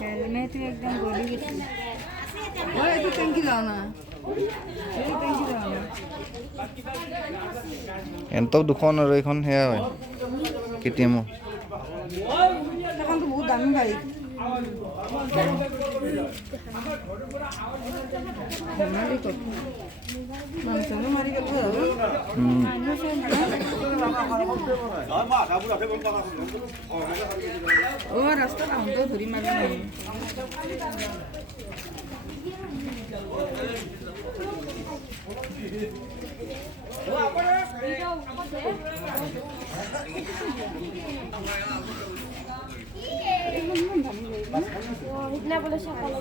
helmet एकदम गली गई तो टंकी लाना এনতো দুখন আৰু এইখন সেয়া হয় কেটিএম তো বহুত দামি গাড়ী মাৰি ৰাস্তা আহোঁতেও ধৰি মাৰি সিদিনা বোলে সকালে